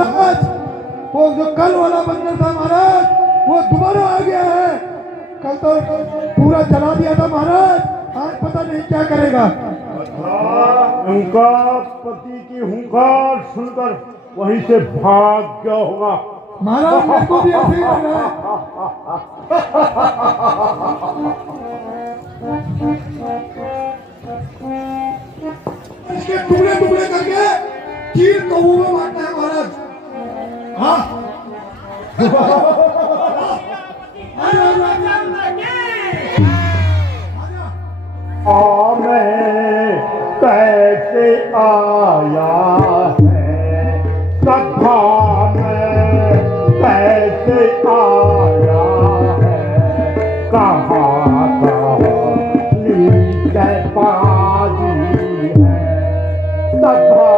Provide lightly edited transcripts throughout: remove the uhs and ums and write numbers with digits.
महाराज वो जो कल वाला बंदर था महाराज वो दोबारा आ गया है। कल तो पूरा जला दिया था महाराज, आज पता नहीं क्या करेगा। उनका पति की हुंकार सुनकर वहीं से भाग गया होगा। महाराज मेरे को भी ऐसे ही लग रहा है। इसके टुकड़े टुकड़े करके चीर कौओं में मारना है महाराज। हाँ मैं कैसे आया है सखा में कैसे आया है कहाँ का नीचे पाजी है सखा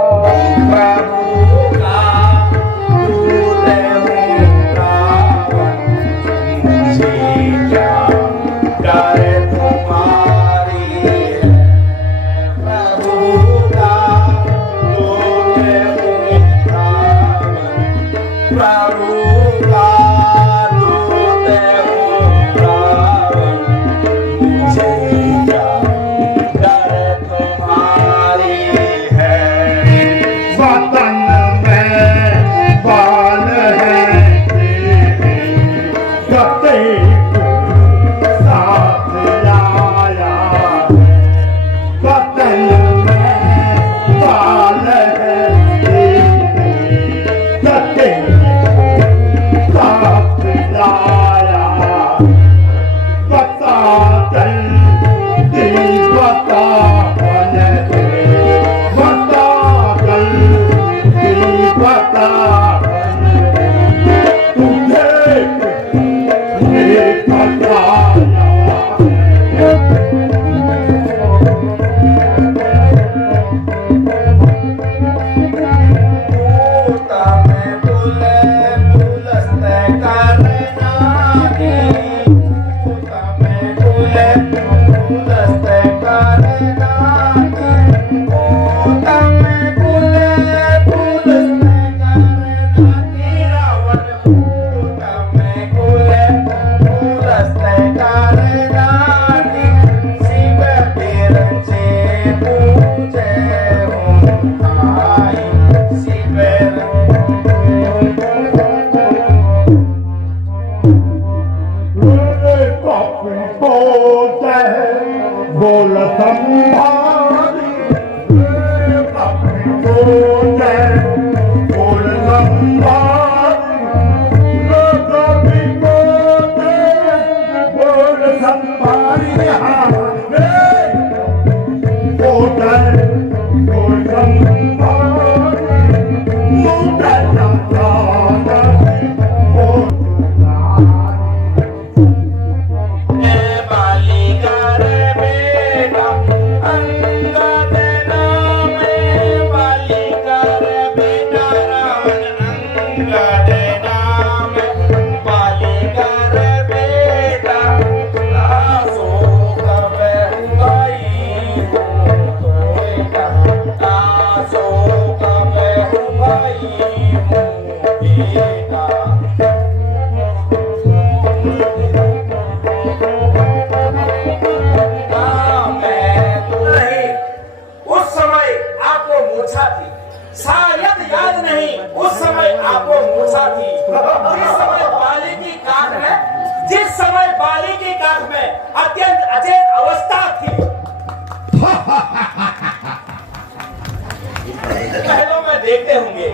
देखते होंगे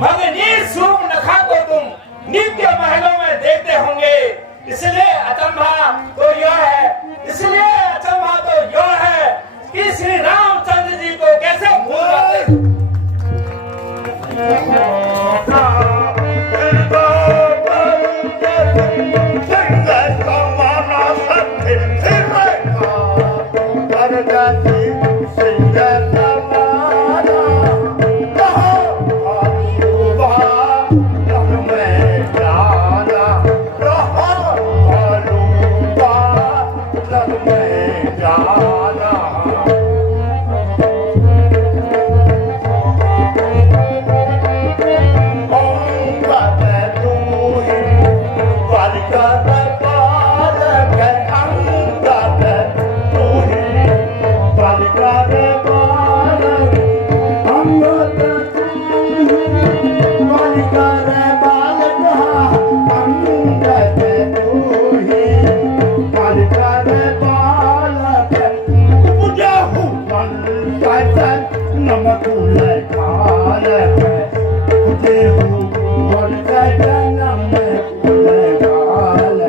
मगर नीच सूप नखा को तुम नित्य महलों में देखते होंगे। इसलिए अचंभा तो यह है, इसलिए अचंभा तो यह है कि श्री रामचंद्र जी को कैसे भूल जाते। Yeah. और का जन्म काल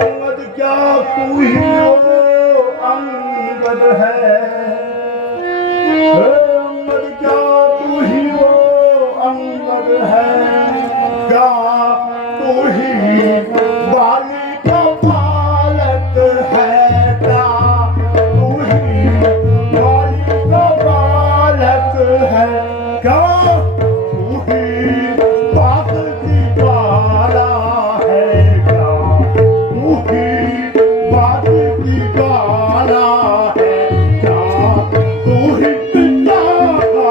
अंगद क्या तू ही हो अंगद है अंगद क्या तू ही हो अंगद है क्या तू ही बाली का बालक है क्या तू ही बाली का बालक है क्या तू ही बात की बाला है क्या तू ही बात की बाला है क्या तू ही पिता का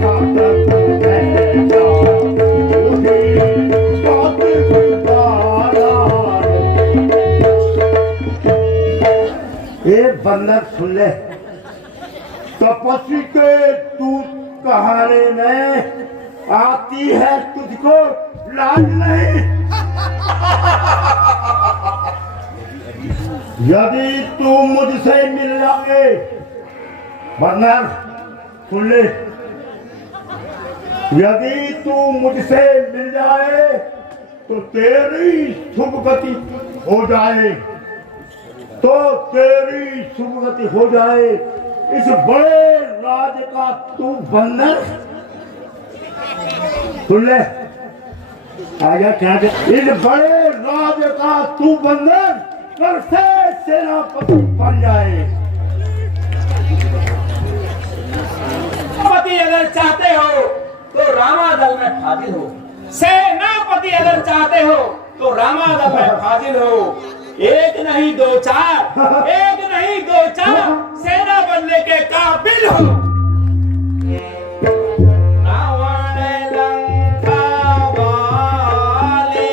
घातक है क्या तू ही बात की बाला है। ये बंदर सुन ले तपस्वी के दूत कहाने में आती है तुझको लाज नहीं यदि तू मुझसे मिल जाए बंदर सुन ले यदि तू मुझसे मिल जाए तो तेरी शुभ गति हो जाए तो तेरी शुभ गति हो जाए इस बड़े राज का तू बंदर सुन ले आजा क्या इस बड़े राज का तू बंदर कर से सेनापति बन जाए सेनापति अगर चाहते हो तो रामादल में फाजिल हो सेनापति अगर चाहते हो तो रामादल में फाजिल हो एक नहीं दो चार एक नहीं दो चार सेना बनने के काबिल हो रावण लंका वाले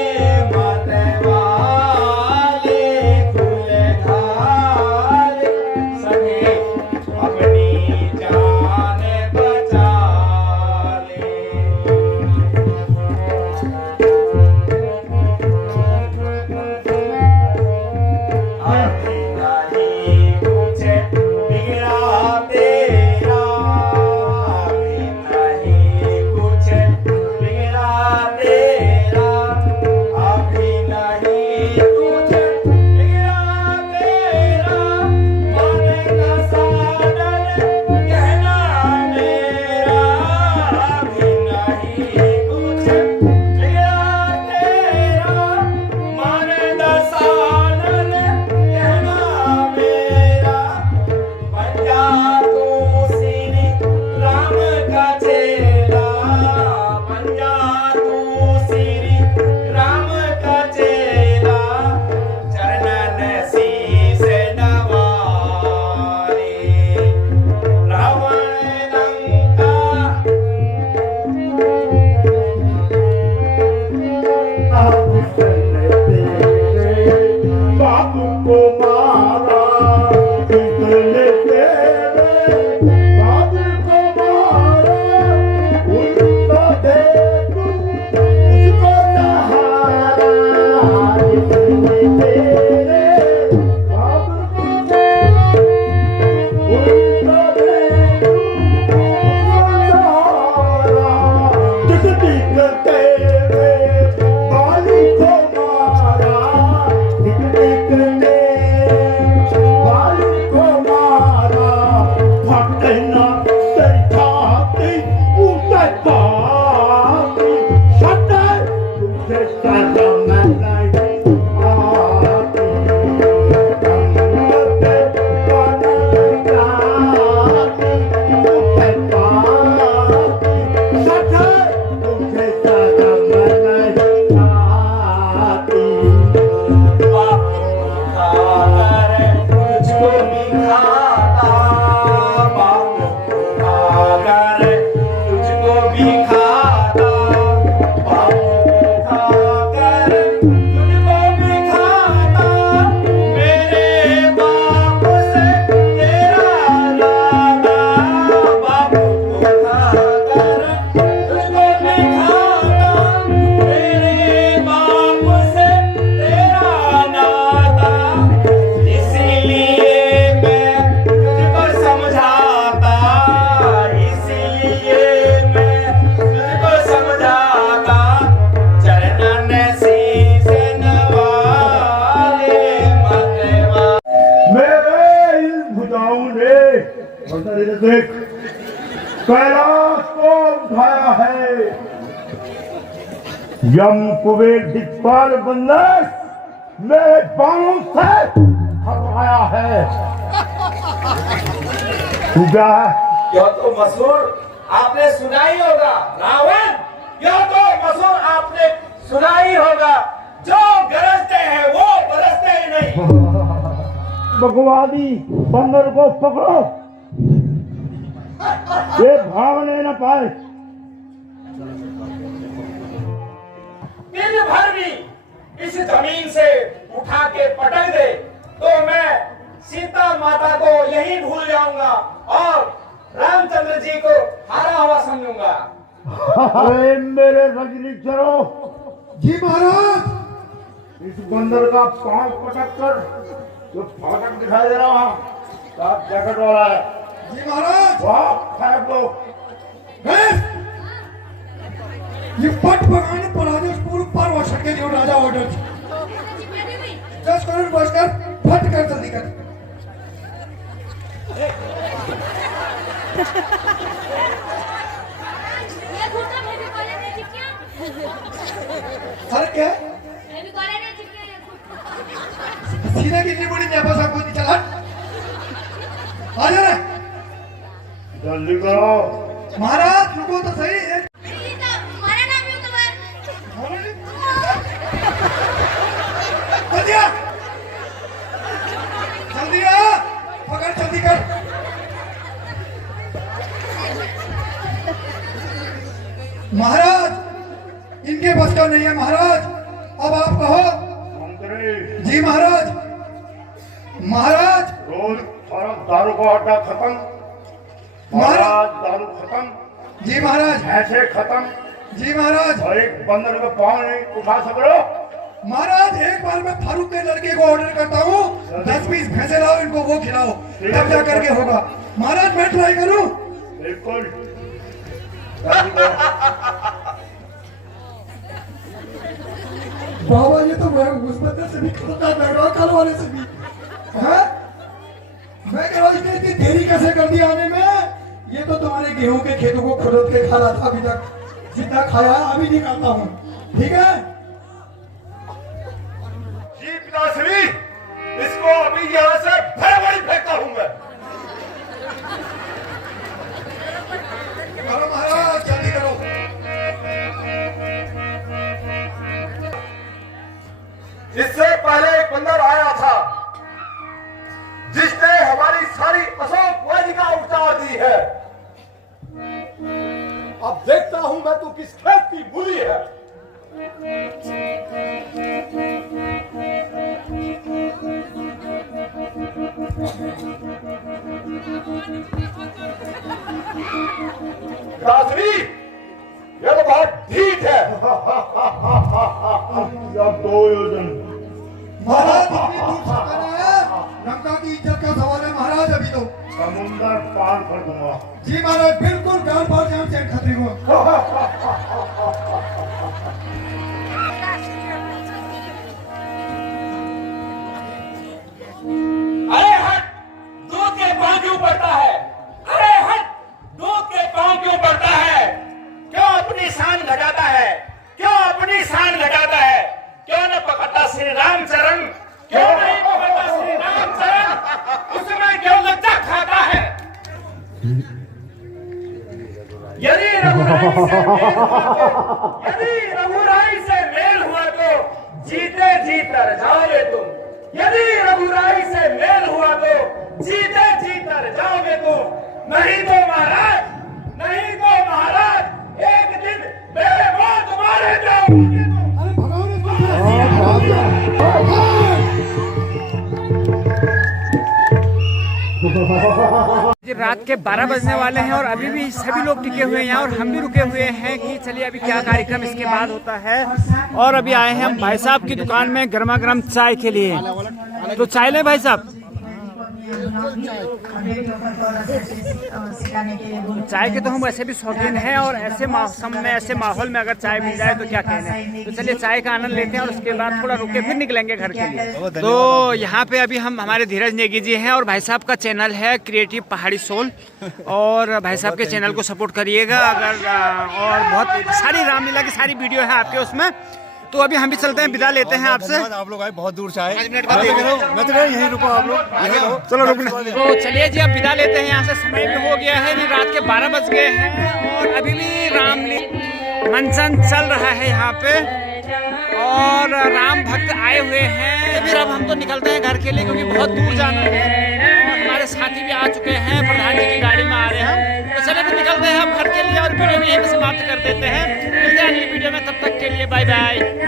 मत वाले खुले घाले सभी अपनी जान बचा ले नहीं पूछे बिगड़ा तेरा कैलाश को उठाया है। यम कुबेर दिक्पाल बंदर मेरे बाणों से हराया है। तू क्या है? यह तो मशहूर आपने सुना ही होगा रावण, यह तो मशहूर आपने सुना ही होगा, जो गरजते हैं वो बरसते ही नहीं। बकवादी बंदर को पकड़ो, ये भागने न पाए। दिन भर भी इस जमीन से उठा के पटक दे तो मैं सीता माता को यही भूल जाऊंगा और रामचंद्र जी को हारा हुआ समझूंगा। अरे मेरे रजनी चलो, जी महाराज। इस बंदर का पांव पटक कर जो फाटक दिखाई दे रहा है, साफ जैकेट वाला है। जी महाराज। वाह फेंक दो। ये पट पकाने पर पूर्व पर वर्षण के जो राजा ऑर्डर 10 करोड़ बचकर फट कर जल्दी कर। सर क्या सीने की बड़ी नेपा साहब को नहीं चला। आ जा रहा जल्दी करो महाराज, रुको तो सही। जल्दी आ, पकड़ जल्दी कर। महाराज इनके बस का नहीं है महाराज, अब आप कहो। मंत्री जी महाराज। महाराज रोज सारा दारू का अड्डा खत्म, महाराज दारू खत्म। जी महाराज। ऐसे खत्म। जी महाराज। और एक बंदर का पाँव नहीं उठा सक रहे हो। महाराज एक बार मैं फारूक के लड़के को ऑर्डर करता हूँ, 10-20 भैंसे लाओ, इनको वो खिलाओ, तब जा करके होगा। महाराज मैं ट्राई करूँ? बिल्कुल। बाबा ये तो मैं उस बंदर से भी खतरनाक लग रहा, कल वाले से भी है? मैं कह रहा हूँ इतनी देरी कैसे कर दी आने में? ये तो तुम्हारे गेहूं के खेतों को खुरद के खा रहा था अभी तक, जितना खाया अभी निकालता हूँ, ठीक है? जी पिताश्री, इसको अभी यहाँ से भड़बड़ी फेंकता हूँ मैं। करो महाराज, जल्दी करो। इससे पहले एक बंदर आया था जिसने हमारी सारी अशोक वाटिका उतार दी है। अब देखता हूं मैं तू किस खेत की मूली है। राजवी, यह तो बहुत ठीक है। या 2 योजन। महाराज इतनी दूर से आना है, लंका की इज्जत का सवाल है महाराज। अभी तो समुंदर पार कर दूंगा। जी महाराज, बिल्कुल गाल पार जाम से खतरे को। अरे हट, दूध के पांव क्यों पड़ता है? अरे हट, दूध के पांव क्यों पड़ता है? क्यों अपनी शान घटाता है? क्यों अपनी शान घटाता है? क्यों न पकड़ता श्री राम चरण? क्यों नहीं पकड़ता श्री राम चरण? उसमें क्यों लज्जा खाता है? यदि रघुराई से मेल हुआ तो जीते जी तर जाओगे तुम। यदि रघुराई से मेल हुआ तो जीते जी तर जाओगे तुम। नहीं तो महाराज एक दिन मेरे मौत मारे जाओगे तुम। अरे भगवान रात के 12 बजने वाले हैं और अभी भी सभी लोग टिके हुए हैं यहाँ और हम भी रुके हुए हैं कि चलिए अभी क्या कार्यक्रम इसके बाद होता है। और अभी आए हैं हम भाई साहब की दुकान में गर्मा गर्म चाय के लिए। तो चाय लें भाई साहब। चाय के तो हम वैसे भी शौकीन हैं और ऐसे मौसम में ऐसे माहौल में अगर चाय मिल जाए तो क्या कहने। तो चलिए चाय का आनंद लेते हैं और उसके बाद थोड़ा रुके फिर निकलेंगे घर के लिए। तो यहाँ पे अभी हम हमारे धीरज नेगी जी हैं और भाई साहब का चैनल है क्रिएटिव पहाड़ी सोल, और भाई साहब के चैनल को सपोर्ट करिएगा अगर, और बहुत सारी रामलीला की सारी वीडियो है आपके उसमें। तो अभी हम भी चलते हैं, विदा लेते हैं आपसे। आप लोग आए बहुत दूर से आए, मैं तो यहीं रुको, आप लोग चलो रुकना। तो चलिए जी अब विदा लेते हैं यहाँ से, समय भी हो गया है, रात के 12 बज गए हैं और अभी भी रामलीला मंचन चल रहा है यहाँ पे और राम भक्त आए हुए हैं। फिर अब हम तो निकलते हैं घर के लिए क्योंकि बहुत दूर जाना है और हमारे साथी भी आ चुके हैं, प्रधान जी की गाड़ी में आ रहे हैं। तो चलिए फिर निकलते हैं हम घर के लिए और वीडियो में यहीं पे समाप्त कर देते हैं। मिलते हैं अगली वीडियो में, तब तक के लिए बाय बाय।